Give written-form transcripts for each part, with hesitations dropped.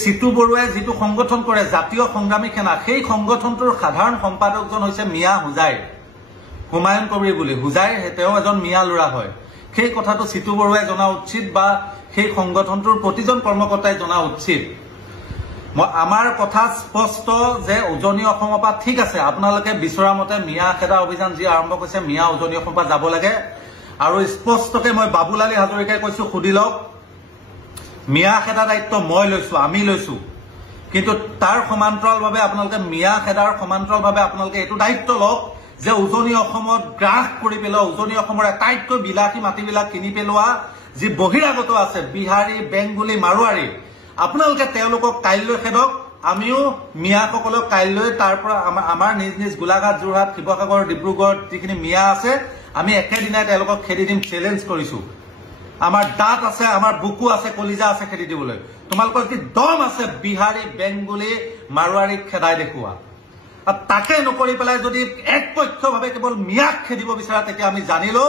situ বৰুৱাই যিটো সংগঠন কৰে জাতীয় সংগ্ৰামী সেনা সেই সংগঠনটোৰ সাধাৰণ সম্পাদকজন হৈছে মিয়া হুজাইৰ হুমায়ুন কবিৰ বুলি হুজাইৰ তেওঁ এজন মিয়া লৰা হয় সেই কথাটো সিতু বৰুৱাই জনা উচিত বা সেই সংগঠনটোৰ প্ৰতিজন কৰ্মকৰ্তাই জনা উচিত আমাৰ কথা স্পষ্ট যে উজনি অসমৰ পৰা ঠিক আছে আপোনালোকে বিচৰা মতে মিয়া খেদা অভিযান যি আৰম্ভ কৰিছে মিয়া উজনি অসমৰ পৰা যাব লাগে আৰু স্পষ্টকে মই বাবুলালী হাজৰিকাই কৈছো খুদি লওক মিয়া খেদা দায়িত্ব মই লৈছো আমি লৈছো কিন্তু তাৰ সমান্তৰালভাৱে আপোনালোকে মিয়া খেদাৰ সমান্তৰালভাৱে আপোনালোকে এটো দায়িত্ব লওক যে উজনি অসমত গ্ৰাস কৰি পেলোৱা উজনি অসমৰ আটাইতকৈ বিলাসী মাটিবিলাক কিনি পেলোৱা যি বহিৰাগত আছে বিহাৰী বেংগলী মাৰোৱাৰী আপোনালোকে তেওঁলোকক কাইলৈ খেদক আমিও মিয়াসকলক কাইলৈ তাৰ পৰা আমাৰ নিজ নিজ গোলাঘাট যোৰহাট শিৱসাগৰ ডিব্ৰুগড় যিখিনি মিয়া আছে আমি একেদিনাই তেওঁলোকক খেদি দিম চ্যালেঞ্জ কৰিছো আমাৰ দাঁত আছে আমাৰ বুকু আছে কলিজা আছে খেদি দিবলৈ তোমালোকৰ কি দম আছে বিহাৰী বেংগলী মাৰোৱাৰীক খেদাই দেখুৱা তাকে নকৰি পেলাই যদি একপক্ষভাৱে কেৱল মিয়াক খেদিব বিচাৰা তেতিয়া আমি জানিলো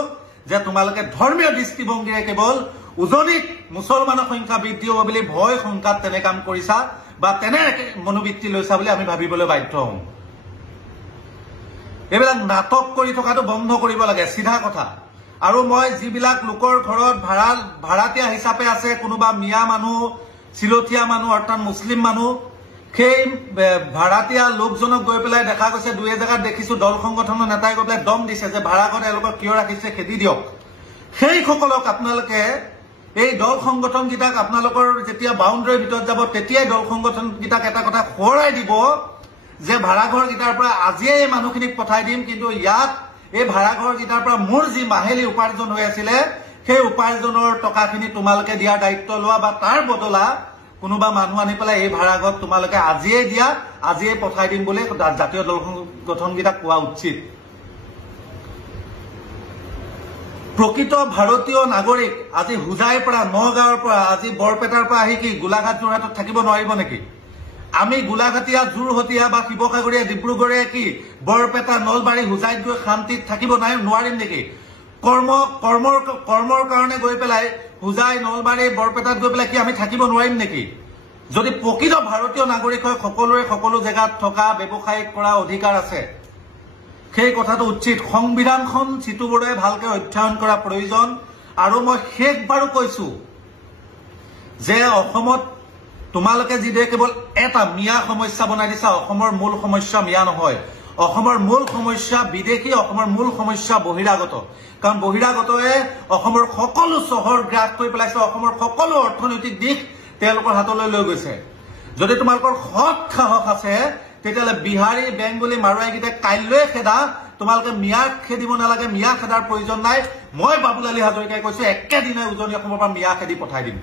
যে তোমালোকে ধৰ্মীয় দৃষ্টিভংগীৰে কেৱল উজনিত মুছলমানৰ সংখ্যা বৃদ্ধি হ'ব বুলি ভয় সংকাত তেনে কাম কৰিছা বা তেনে মনোবৃত্তি লৈছা বুলি আমি ভাবিবলৈ বাধ্য হম এইবিলাক নাটক কৰি থকাটো বন্ধ কৰিব লাগে সিধা কথা আৰু মই যিবিলাক লোকৰ ঘৰত ভাড়াতীয়া হিচাপে আছে কোনোবা মিয়া মানুহ চিলথিয়া মানুহ অৰ্থাৎ মুছলিম মানুহ সেই ভাড়াতীয়া লোকজনক গৈ পেলাই দেখা গৈছে দুই এজেগাত দেখিছো দল সংগঠনৰ নেতাই গৈ পেলাই দম দিছে যে ভাড়াঘৰ এওঁলোকক কিয় ৰাখিছে খেদি দিয়ক সেইসকলক আপোনালোকে এই দল সংগঠন গীতাক আপোনালোকৰ যেতিয়া বাউণ্ডাৰীৰ ভিতৰত যাব তেতিয়াই দল সংগঠন গীতাক এটা কথা খৰাই দিব যে ভাড়াঘৰ গীতাৰ পৰা আজিয়ে এই মানুহখিনিক পঠাই দিম কিন্তু ইয়াত এই ভাড়াঘৰ গীতাৰ পৰা মোৰ যি মাহেলী উপাৰ্জন হৈ আছিলে সেই উপাৰ্জনৰ টকাখিনি তোমালোকে দিয়াৰ দায়িত্ব লোৱা বা তাৰ বদলা কোনোবা মানুহ আনি পেলাই এই ভাড়াঘৰত তোমালোকে আজিয়ে দিয়া আজিয়ে পঠাই দিম বুলি জাতীয় দল সংগঠন গীতাক কোৱা উচিত প্ৰকৃত ভাৰতীয় নাগৰিক আজি হুজাইৰ পৰা নগাঁৱৰ পৰা আজি বৰপেটাৰ পৰা আহি কি গোলাঘাট যোৰহাটত থাকিব নোৱাৰিব নেকি আমি গোলাঘাটীয়া যোৰহতীয়া বা শিৱসাগৰীয়া ডিব্ৰুগড়ে কি বৰপেটা নলবাৰী হুজাইত গৈ শান্তিত থাকিব নোৱাৰিম নেকি কৰ্মৰ কাৰণে গৈ পেলাই হুজাই নলবাৰী বৰপেটাত গৈ পেলাই কি আমি থাকিব নোৱাৰিম নেকি যদি প্ৰকৃত ভাৰতীয় নাগৰিক হয় সকলোৰে সকলো জেগাত থকা ব্যৱসায়িক কৰা অধিকাৰ আছে সেই কথাটো উচিত সংবিধানখন সিতু বৰুৱাই ভালকে অধ্যয়ন কৰা প্ৰয়োজন আৰু মই শেষবাৰো কৈছো যে অসমত তোমালোকে যিদৰে কেৱল এটা মিয়া সমস্যা বনাই দিছা অসমৰ মূল সমস্যা মিয়া নহয় অসমৰ মূল সমস্যা বিদেশী অসমৰ মূল সমস্যা বহিৰাগত কাৰণ বহিৰাগতয়ে অসমৰ সকলো চহৰ গ্ৰাস কৰি পেলাইছে অসমৰ সকলো অৰ্থনৈতিক দিশ তেওঁলোকৰ হাতলৈ লৈ গৈছে যদি তোমালোকৰ সৎ সাহস আছে তেতিয়াহ'লে বিহাৰী বেংগলী মাৰোৱাৰীকেইটা কাইলৈ খেদা তোমালোকে মিয়াক খেদিব নালাগে মিয়া খেদাৰ প্ৰয়োজন নাই মই বাবুলালী হাজৰিকাই কৈছো একেদিনাই উজনি অসমৰ পৰা মিয়া খেদি পঠাই দিম